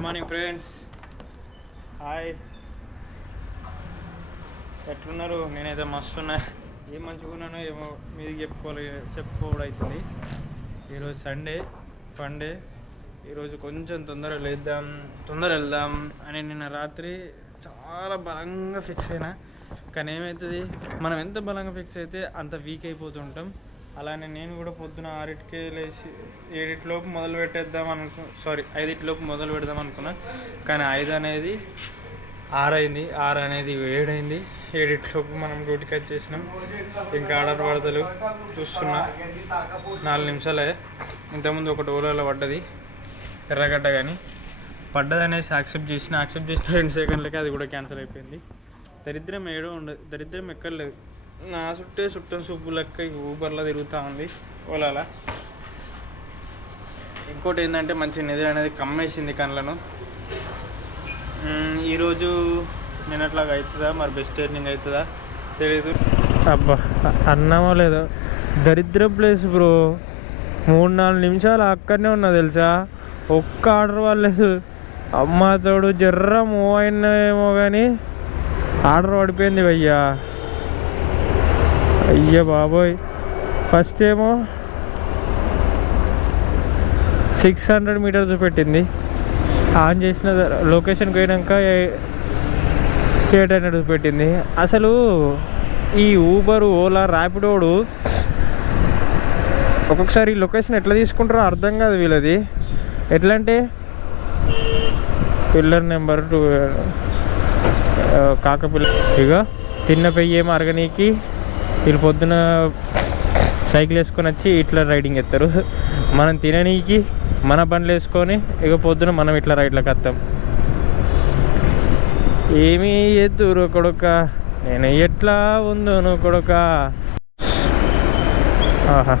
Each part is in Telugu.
Good morning friends, hi. ఎట్లున్నారు? నేనైతే మస్తున్నా. ఏం మంచిగా ఉన్నానో ఏమో మీది చెప్పుకోవడం అవుతుంది. ఈరోజు సండే ఫండే. ఈరోజు కొంచెం తొందర వెళ్దాం అని నిన్న రాత్రి చాలా బలంగా ఫిక్స్ అయినా. కానీ ఏమవుతుంది, మనం ఎంత బలంగా ఫిక్స్ అయితే అంత వీక్ అయిపోతుంటాం. అలానే నేను కూడా పొద్దున 6కి లేచి 7లోపు మొదలు పెట్టేద్దాం 5లోపు మొదలు పెడదాం అనుకున్నా. కానీ 5 అనేది 6 అయింది, 6 అనేది 7 అయింది. 7లోపు మనం డ్యూటీకి వచ్చేసినాం. ఇంకా ఆర్డర్ పడతలు చూస్తున్నా. 4 నిమిషాలే. ఇంతకుముందు ఒకటి ఓలాలో పడ్డది ఎర్రగడ్డ, కానీ పడ్డది అనేసి యాక్సెప్ట్ చేసిన 2 సెకండ్లకి అది కూడా క్యాన్సిల్ అయిపోయింది. దరిద్రం ఏడో ఉండదు, దరిద్రం ఎక్కర్లేదు. నా చుట్టం సూపు లెక్క ఊబర్లో తిరుగుతూ ఉంది ఓలాలా. ఇంకోటి ఏంటంటే మంచి నిద్ర అనేది కమ్మేసింది కళ్ళను. ఈరోజు నిన్నట్లాగా అవుతుందా, మరి బెస్ట్ ఎర్నింగ్ అవుతుందా తెలీదు. అబ్బా అన్నామో లేదో, దరిద్ర ప్లేస్ బ్రో. 3-4 నిమిషాలు అక్కడనే ఉన్నా తెలుసా. ఒక్క ఆర్డర్ వాళ్ళలేదు. అమ్మాతోడు జర్ర మూవ్ అయినాయేమో కానీ ఆర్డర్ పడిపోయింది భయ్యా. అయ్యా బాబోయ్. ఫస్ట్ ఏమో 600 మీటర్స్ పెట్టింది. ఆన్ చేసిన లొకేషన్కి పోయినాక 800 పెట్టింది. అసలు ఈ ఊబర్, ఓలా, ర్యాపిడోడు ఒక్కొక్కసారి లొకేషన్ ఎట్లా తీసుకుంటారో అర్థం కాదు వీళ్ళది. ఎట్లా అంటే పిల్లర్ నెంబర్ 2 కాకపిల్ల. ఇక తిన్న పెయ్యేం అరగనీకి వీళ్ళు పొద్దున సైకిల్ వేసుకొని వచ్చి ఇట్లా రైడింగ్ ఎత్తారు. మనం తిననీకి మన బండ్లు వేసుకొని ఇక పొద్దున మనం ఇట్లా రైడ్లకు వస్తాం. ఏమీ ఎద్దురు కొడుక, నేను ఎట్లా ఉందో నువ్వు కొడుక. ఆహా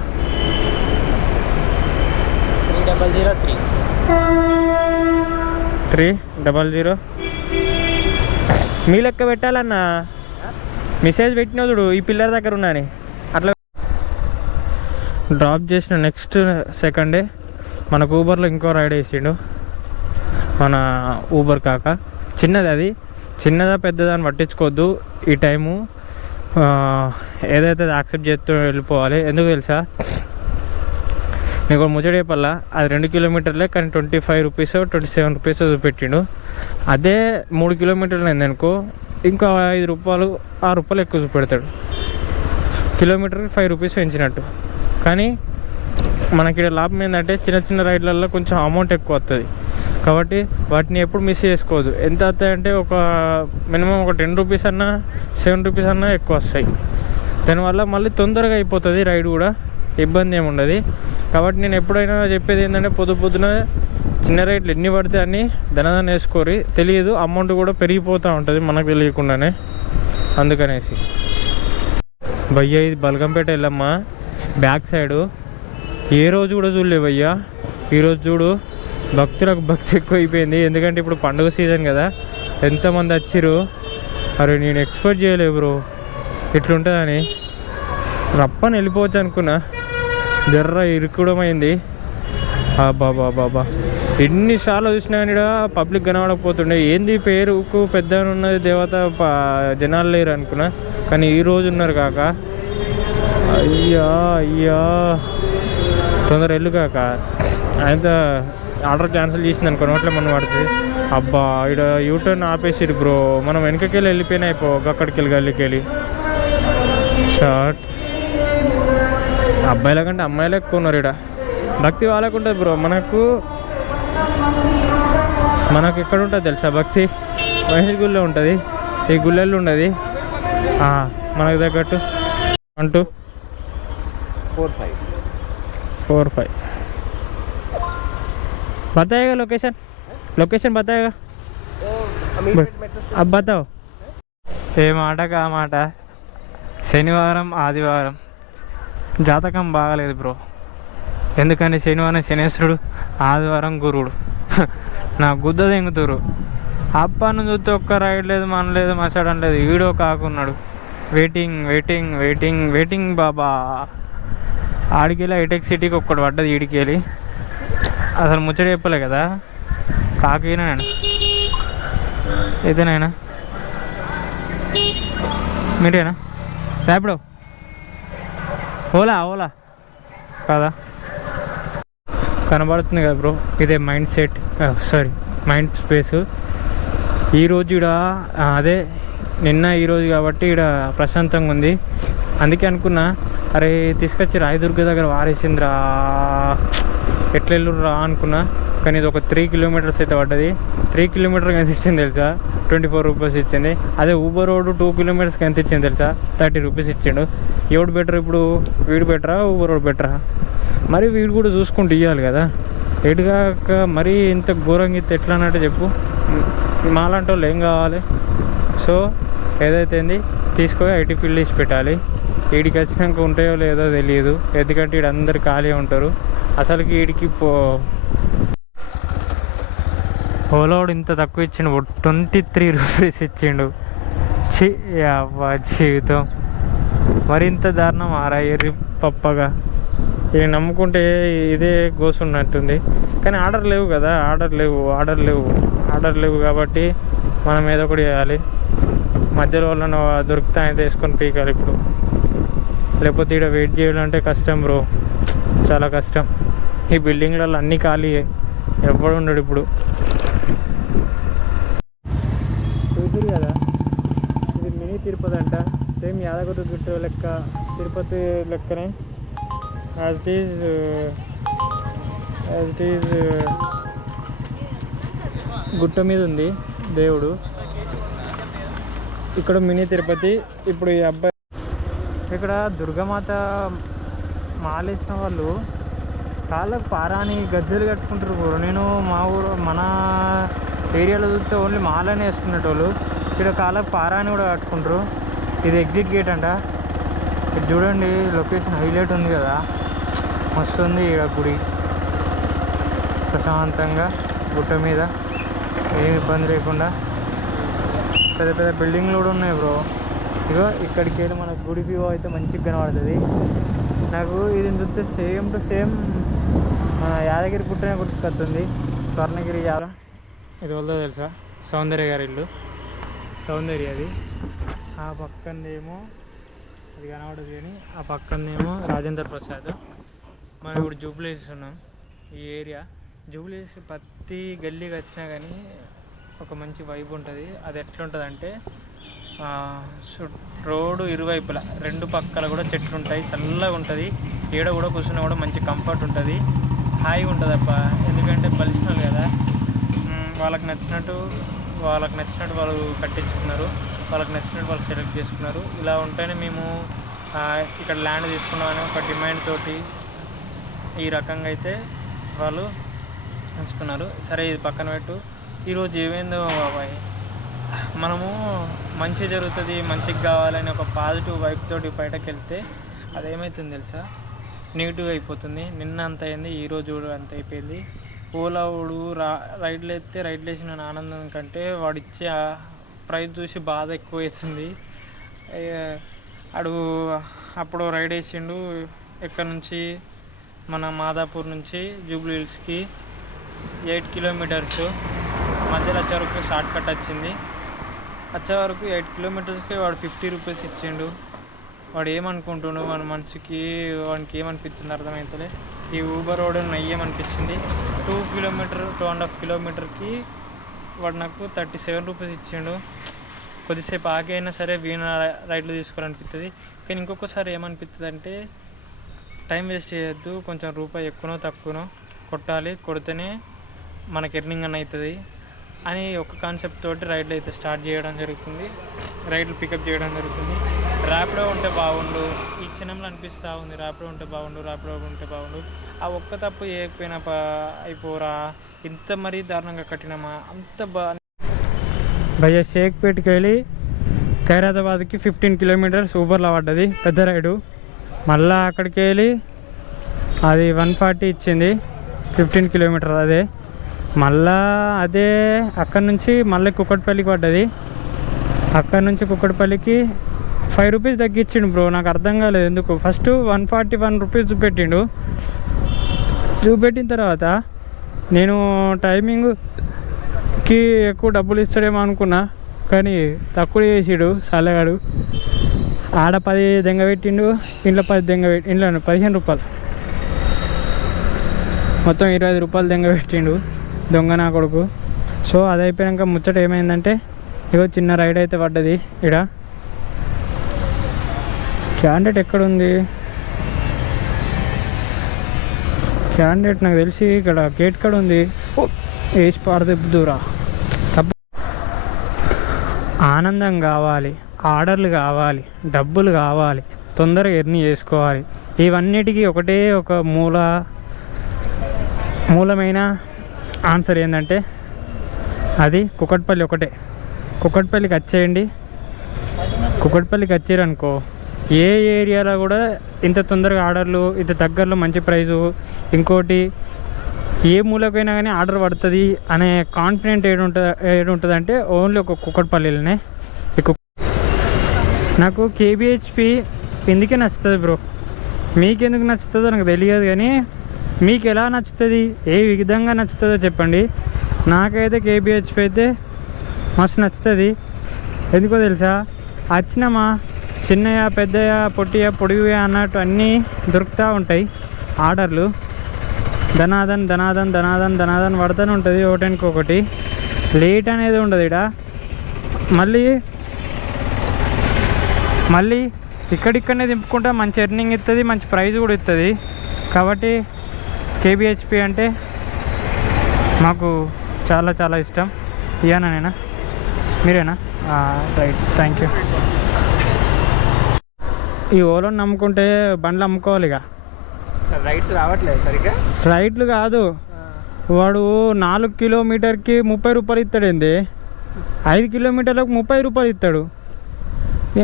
300 మీ లెక్క పెట్టాలన్నా. మెసేజ్ పెట్టినా చూడు, ఈ పిల్లర్ దగ్గర ఉన్నాను అట్లా. డ్రాప్ చేసిన నెక్స్ట్ సెకండే మనకు ఊబర్లో ఇంకో రైడ్ వేసిండు మన ఊబర్ కాక. చిన్నది, అది చిన్నదా పెద్దదా అని పట్టించుకోవద్దు. ఈ టైము ఏదైతే యాక్సెప్ట్ చేస్తూ వెళ్ళిపోవాలి. ఎందుకు తెలుసా, నీకు ముచ్చట చెప్పల్లా, అది 2 కిలోమీటర్లే కానీ 25 రూపీస్ 27 రూపీస్ చూపెట్టిండు. అదే 3 కిలోమీటర్లు అయింది అనుకో, ఇంకో 5 రూపాయలు 6 రూపాయలు ఎక్కువ చూపెడతాడు. కిలోమీటర్కి 5 రూపీస్ పెంచినట్టు. కానీ మనకి లాభం ఏంటంటే చిన్న రైడ్లలో కొంచెం అమౌంట్ ఎక్కువ వస్తుంది. కాబట్టి వాటిని ఎప్పుడు మిస్ చేసుకోవద్దు. ఎంత వస్తాయంటే ఒక మినిమం ఒక 10 రూపీస్ అన్నా 7 రూపీస్ అన్నా ఎక్కువ వస్తాయి. దానివల్ల మళ్ళీ తొందరగా అయిపోతుంది రైడ్ కూడా, ఇబ్బంది ఏమి ఉండదు. కాబట్టి నేను ఎప్పుడైనా చెప్పేది ఏంటంటే పొద్దున చిన్న రైడ్లు ఎన్ని పడితే అన్నీ ధనదాన్ని వేసుకోరి. తెలియదు, అమౌంట్ కూడా పెరిగిపోతూ ఉంటుంది మనకు తెలియకుండానే. అందుకనేసి భయ్యా ఇది బల్గంపేట వెళ్ళమ్మా, బ్యాక్ సైడు ఏ రోజు కూడా చూడలే భయ్యా. ఈరోజు చూడు, భక్తులకు భక్తి ఎక్కువ అయిపోయింది. ఎందుకంటే ఇప్పుడు పండుగ సీజన్ కదా, ఎంతమంది వచ్చిర్రు. అరే నేను ఎక్స్పెక్ట్ చేయలేదు బ్రో ఇట్లుంటుందని. రప్పని వెళ్ళిపోవచ్చు అనుకున్నా, జర్ర ఇరుకుడమైంది. బాబా ఎన్నిసార్లు చూసినా కానీ పబ్లిక్ కనబడకపోతుండే. ఏంది పేరుకు పెద్ద ఉన్నది దేవత, జనాలు లేరు అనుకున్నా. కానీ ఈరోజు ఉన్నారు కాక. అయ్యా తొందర వెళ్ళు కాక. ఆయన ఆర్డర్ క్యాన్సిల్ చేసింది అనుకో, నోట్లో మనం పడుతుంది. అబ్బా ఇక్కడ యూటర్న్ ఆపేసిరు బ్రో. మనం వెనకకెళ్ళి వెళ్ళిపోయినా అక్కడికి వెళ్ళి గల్లీకి వెళ్ళి షార్ట్. అబ్బాయిల కంటే అమ్మాయిలు ఎక్కువ ఉన్నారు ఇక్కడ. భక్తి వాళ్ళకు ఉంటుంది బ్రో. మనకు ఎక్కడ ఉంటుంది తెలుసా భక్తి? మహేష్ గుళ్ళో ఉంటుంది, ఈ గుళ్ళల్లో ఉండదు. మనకు తగ్గట్టు 1 2 4 5 बताएगा लोकेशन बताएगा. अब बताओ. ఏ మాటగా ఆ మాట. శనివారం ఆదివారం జాతకం బాగాలేదు బ్రో. ఎందుకని శనివారం శనేశ్వరుడు, ఆదివారం గురువుడు. నా గుద్ద తెంగుతురు. అప్పను చూస్తే ఒక్క రైడ్ లేదు, మన లేదు, మసాడడం లేదు. వీడో కాకున్నాడు. వెయిటింగ్ బాబా. ఆడికెళ్ళి హైటెక్ సిటీకి ఒక్కటి పడ్డది. ఈడికెళ్ళి అసలు ముచ్చట చెప్పలే కదా. కాకినా ఇదేనాయనా మీరేనా ర్యాపిడో ఓలా ఓలా కాదా కనబడుతుంది కదా బ్రో. ఇదే మైండ్ సెట్ మైండ్ స్పేస్. ఈరోజు ఇక్కడ అదే నిన్న ఈరోజు కాబట్టి ఇక్కడ ప్రశాంతంగా ఉంది. అందుకే అనుకున్నా అరే తీసుకొచ్చి రాయదుర్గ దగ్గర వారేసిందిరా ఎట్లా వెళ్ళురా అనుకున్నా. కానీ ఇది ఒక 3 కిలోమీటర్స్ అయితే పడ్డది. 3 కిలోమీటర్కి ఎంత ఇచ్చింది తెలుసా? 24 రూపీస్ ఇచ్చింది. అదే ఊబర్ రోడ్ 2 కిలోమీటర్స్కి ఎంత ఇచ్చింది తెలుసా? 30 రూపీస్ ఇచ్చిండు. ఎవడు బెటర్ ఇప్పుడు? వీడు బెటరా ఊబర్ రోడ్ బెటరా? మరి వీడు కూడా చూసుకుంటూ ఇవ్వాలి కదా. ఎటుగాక మరీ ఇంత ఘోరంగా ఇస్తే ఎట్లా అన్నట్టు చెప్పు. మాలాంటి వాళ్ళు ఏం కావాలి? సో ఏదైతే తీసుకొని ఐటీ ఫీల్డ్ తీసి పెట్టాలి. వీడికి వచ్చినాక ఉంటాయో లేదో తెలియదు. ఎందుకంటే వీడు అందరు ఖాళీ ఉంటారు. అసలుకి వీడికి ఓలోడు ఇంత తక్కువ ఇచ్చిండు. 23 రూపీస్ ఇచ్చిండు. జీవితం మరింత దారుణం. ఎర్రి పప్పగా ఇక నమ్ముకుంటే ఇదే గోసున్నట్టుంది. కానీ ఆర్డర్ లేవు కదా. ఆర్డర్ లేవు కాబట్టి మనం ఏదో ఒకటి చేయాలి. మధ్యలో వాళ్ళను దొరికితే అయితే వేసుకొని పీకాలి ఇప్పుడు. లేకపోతే ఇక్కడ వెయిట్ చేయాలంటే కష్టం బ్రో, చాలా కష్టం. ఈ బిల్డింగ్లలో అన్నీ ఖాళీయే, ఎవ్వడు ఉండడు ఇప్పుడు. చూసారు కదా, ఇది మినీ తిరుపతి అంట. సేమ్ యాదగిరి గుట్ట లెక్క, తిరుపతి లెక్కనే. యాజ్ ఇట్ ఈజ్ గుట్ట మీద ఉంది దేవుడు. ఇక్కడ మినీ తిరుపతి. ఇప్పుడు ఈ అబ్బాయి ఇక్కడ దుర్గామాత మాలేసిన వాళ్ళు కాళ్ళకు పారాని గజ్జలు కట్టుకుంటారు బ్రో. నేను మన ఏరియాలో చూస్తే ఓన్లీ మాలనే వేసుకునేటోళ్ళు. ఇక్కడ కాళ్ళకు పారాని కూడా కట్టుకుంటారు. ఇది ఎగ్జిట్ గేట్ అంట. ఇది చూడండి, లొకేషన్ హైలైట్ ఉంది కదా, మస్తు ఉంది. ఇక్కడ గుడి ప్రశాంతంగా గుట్ట మీద ఏం ఇబ్బంది లేకుండా. పెద్ద పెద్ద బిల్డింగ్లు కూడా ఉన్నాయి బ్రో. ఇగో ఇక్కడికి వెళ్ళి మన గుడి వ్యూ అయితే మంచిగా కనబడుతుంది. నాకు ఇది చూస్తే సేమ్ టు సేమ్ మన యాదగిరి గుట్టనే గుర్తుకొస్తుంది. స్వర్ణగిరి ఇది వల్ల తెలుసా? సౌందర్య గారి ఇల్లు, సౌందర్య అది. ఆ పక్కనేమో అది కనబడదు, కానీ ఆ పక్కనేమో రాజేంద్ర ప్రసాద్. మనం ఇప్పుడు జూబ్లీస్ ఉన్నాం. ఈ ఏరియా జూబ్లీస్ ప్రతి గల్లీకి వచ్చినా కానీ ఒక మంచి వైబ్ ఉంటుంది. అది ఎట్లుంటుంది అంటే రోడ్డు ఇరువైపులా 2 పక్కల కూడా చెట్లు ఉంటాయి, చల్లగా ఉంటుంది. ఈడ కూడా కూర్చున్నా కూడా మంచి కంఫర్ట్ ఉంటుంది, హాయిగా ఉంటుంది అప్ప. ఎందుకంటే బలిసినారు కదా, వాళ్ళకి నచ్చినట్టు వాళ్ళు కట్టించుకున్నారు, వాళ్ళకి నచ్చినట్టు వాళ్ళు సెలెక్ట్ చేసుకున్నారు. ఇలా ఉంటేనే మేము ఇక్కడ ల్యాండ్ తీసుకున్నామని ఒక డిమాండ్ తోటి ఈ రకంగా అయితే వాళ్ళు ఉంచుకున్నారు. సరే ఇది పక్కన పెట్టు. ఈరోజు ఏమైందో బాబాయ్, మనము మంచి జరుగుతుంది, మంచిగా కావాలని ఒక పాజిటివ్ వైబ్ తోటి బయటకు వెళ్తే అదేమవుతుంది తెలుసా? నెగిటివ్ అయిపోతుంది. నిన్న అంత అయింది, ఈరోజు అంత అయిపోయింది. ఓలావుడు రైడ్లు ఎత్తే రైడ్లు వేసిన ఆనందం కంటే వాడిచ్చే ప్రైజ్ చూసి బాధ ఎక్కువ అవుతుంది. అప్పుడు రైడ్ వేసిండు ఇక్కడ నుంచి మన మాదాపూర్ నుంచి జూబ్లీ హిల్స్కి 8 కిలోమీటర్స్. మధ్యలో వచ్చే వరకు షార్ట్ కట్ వచ్చింది. వచ్చే వరకు 8 కిలోమీటర్స్కి వాడు 50 రూపీస్ ఇచ్చిండు. వాడు ఏమనుకుంటుండు మన మనసుకి, వానికి ఏమనిపిస్తుంది అర్థమవుతుంది. ఈ ఊబర్ రోడ్ నయ్యేమనిపించింది. 2.5 కిలోమీటర్కి వాడు నాకు 37 రూపీస్ ఇచ్చిండు. కొద్దిసేపు ఆగి అయినా సరే వీణ రైడ్లు తీసుకోవాలనిపిస్తుంది. కానీ ఇంకొకసారి ఏమనిపిస్తుంది అంటే టైం వేస్ట్ చేయొద్దు, కొంచెం రూపాయి ఎక్కువనో తక్కువనో కొట్టాలి, కొడితేనే మనకి ఎర్నింగ్ అని అవుతుంది అని ఒక కాన్సెప్ట్ తోటి రైడ్లు అయితే స్టార్ట్ చేయడం జరుగుతుంది, రైడ్లు పికప్ చేయడం జరుగుతుంది. ర్యాపిడో ఉంటే బాగుండు, ఈ క్షణంలో అనిపిస్తూ ఉంది. ర్యాపిడో ఉంటే బాగుండు. ఆ ఒక్క తప్పు చేయకపోయినా అయిపోరా, ఇంత మరీ దారుణంగా కట్టినామా అంత భయ్య. షేక్పేట్కి వెళ్ళి ఖైరతాబాద్కి 15 కిలోమీటర్స్ ఊబర్లో పడ్డది, పెద్ద రైడు. మళ్ళీ అక్కడికి వెళ్ళి అది 140 ఇచ్చింది, 15 కిలోమీటర్ అదే. మళ్ళా అదే అక్కడ నుంచి మళ్ళీ కుక్కట్పల్లికి పడ్డది. అక్కడ నుంచి కుక్కట్పల్లికి 5 రూపీస్ తగ్గించిండు బ్రో. నాకు అర్థం కాలేదు ఎందుకు. ఫస్ట్ 141 రూపీస్ చూపెట్టిన తర్వాత నేను టైమింగ్ కి ఎక్కువ డబ్బులు ఇస్తాడేమో అనుకున్నా, కానీ తక్కువ చేసాడు సల్లగాడు. ఆడ 10 దెంగ పెట్టిండు, ఇంట్లో 10 దెంగ పెట్టి, ఇంట్లో 15 రూపాయలు, మొత్తం 20 రూపాయలు దెంగ పెట్టిండు దొంగ నా కొడుకు. సో అది అయిపోయాక ముచ్చట ఏమైందంటే, ఇగో చిన్న రైడ్ అయితే పడ్డది. ఇక్కడ క్యాండిడేట్ ఎక్కడుంది? క్యాండిడేట్ నాకు తెలిసి ఇక్కడ గేట్ కాడ ఉంది. వేసి పారదెబ్బుదురా. తప్పు. ఆనందం కావాలి, ఆర్డర్లు కావాలి, డబ్బులు కావాలి, తొందరగా ఎర్ని చేసుకోవాలి. ఇవన్నిటికీ ఒకటే ఒక మూలమైన ఆన్సర్ ఏంటంటే అది కుకట్పల్లి ఒకటే. కుకట్పల్లికి వచ్చేయండి. కుకట్పల్లికి వచ్చారనుకో, ఏ ఏరియాలో కూడా ఇంత తొందరగా ఆర్డర్లు, ఇంత దగ్గరలో మంచి ప్రైజు, ఇంకోటి ఏ మూలకైనా కానీ ఆర్డర్ పడుతుంది అనే కాన్ఫిడెంట్ ఏడుంటుంది అంటే ఓన్లీ ఒక కుకట్పల్లిలోనే. నాకు కేబిహెచ్పి ఎందుకే నచ్చుతుంది బ్రో. మీకెందుకు నచ్చుతుందో నాకు తెలియదు, కానీ మీకు ఎలా నచ్చుతుంది, ఏ విధంగా నచ్చుతుందో చెప్పండి. నాకైతే కేబిహెచ్పి అయితే మస్తు నచ్చుతుంది. ఎందుకో తెలుసా, వచ్చినామా చిన్నయా పెద్దయా పొట్టియా పొడివియా అన్నట్టు అన్నీ దొరుకుతూ ఉంటాయి. ఆర్డర్లు ధనాదన్ ధనాదన్ ధనాదన్ ధనాదన్ పడుతూనే ఉంటుంది, ఒకటానికి ఒకటి. లేట్ అనేది ఉండదు ఇక్కడ. మళ్ళీ ఇక్కడిక్కడనే దింపుకుంటా మంచి ఎర్నింగ్ ఇస్తుంది, మంచి ప్రైజ్ కూడా ఇస్తుంది. కాబట్టి కేబిహెచ్పి అంటే మాకు చాలా చాలా ఇష్టం. ఇయానా నేనా, మీరేనా? Right, thank you. ఈ ఓలోని నమ్ముకుంటే బండ్లు అమ్ముకోవాలి. ఇక రైట్స్ రావట్లేదు సరిగ్గా. రైట్లు కాదు, వాడు 4 కిలోమీటర్కి 30 రూపాయలు ఇస్తాడండి, 5 కిలోమీటర్లకు 30 రూపాయలు ఇస్తాడు.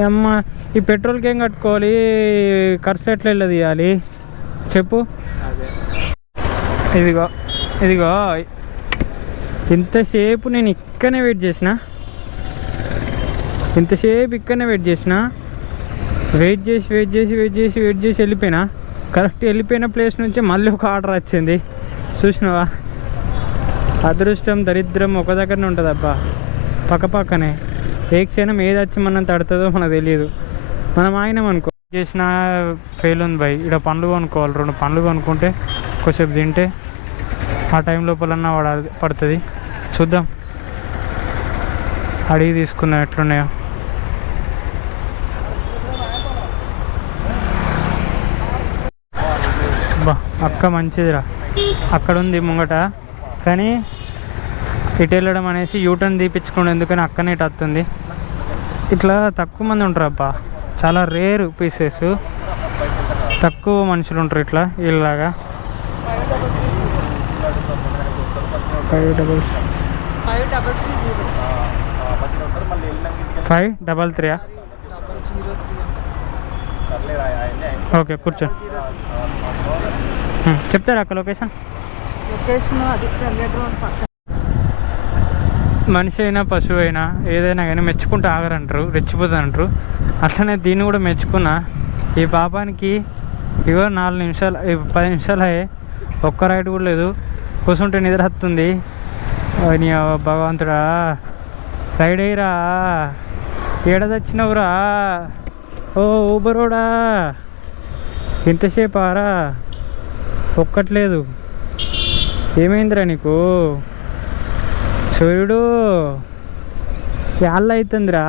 అమ్మ, ఈ పెట్రోల్కి ఏం కట్టుకోవాలి, ఖర్చు ఎట్లా వెళ్ళదు ఇవ్వాలి చెప్పు. ఇదిగో ఇంతసేపు నేను ఇక్కడనే వెయిట్ చేసిన, వెయిట్ చేసి వెళ్ళిపోయినా. కరెక్ట్ వెళ్ళిపోయిన ప్లేస్ నుంచి మళ్ళీ ఒక ఆర్డర్ వచ్చింది. చూసినావా, అదృష్టం దరిద్రం ఒక దగ్గరనే ఉంటుంది అబ్బా, పక్కనే. ఏ క్షణం ఏది వచ్చి మనం తడుతుందో మనకు తెలియదు. మనం ఆగినాం అనుకో, చేసిన ఫెయిల్ ఉంది భయ్. ఇక్కడ పండ్లు కొనుక్కోవాలి, 2 పండ్లు కొనుక్కుంటే కొంచెంసేపు తింటే ఆ టైం లోపలన్నా పడుతుంది. చూద్దాం, అడిగి తీసుకున్నా ఎట్లున్నాయో. బా అక్క మంచిదిరా, అక్కడ ఉంది ముంగట, కానీ ఇటు వెళ్ళడం అనేసి యూటర్న్ తీపించుకోండి, ఎందుకని అక్కనే ఇటు వస్తుంది. ఇట్లా తక్కువ మంది ఉంటారు అబ్బా, చాలా రేర్ పీసెస్, తక్కువ మనుషులు ఉంటారు ఇట్లా వీళ్ళలాగా. 533 ఓకే, కూర్చో. చెప్తారా అక్క లొకేషన్? మనిషి అయినా పశువు అయినా ఏదైనా కానీ మెచ్చుకుంటూ ఆగరంటారు, రెచ్చిపోతారంటారు. అట్లనే దీన్ని కూడా మెచ్చుకున్నా. ఈ పాపానికి ఇగో 4 నిమిషాలు 10 నిమిషాలు అయ్యే, ఒక్క రైడ్ కూడా లేదు. కూర్చుంటే నిద్ర వస్తుంది. నీ భగవంతుడా, రైడ్ అయ్యిరా, ఏడదచ్చినవురా, ఓ ఊబరోడా, ఇంతసేపు ఆరా, ఒక్కట్లేదు. ఏమైందిరా నీకు? సూర్యుడు యాళ్ళ అవుతుందిరా.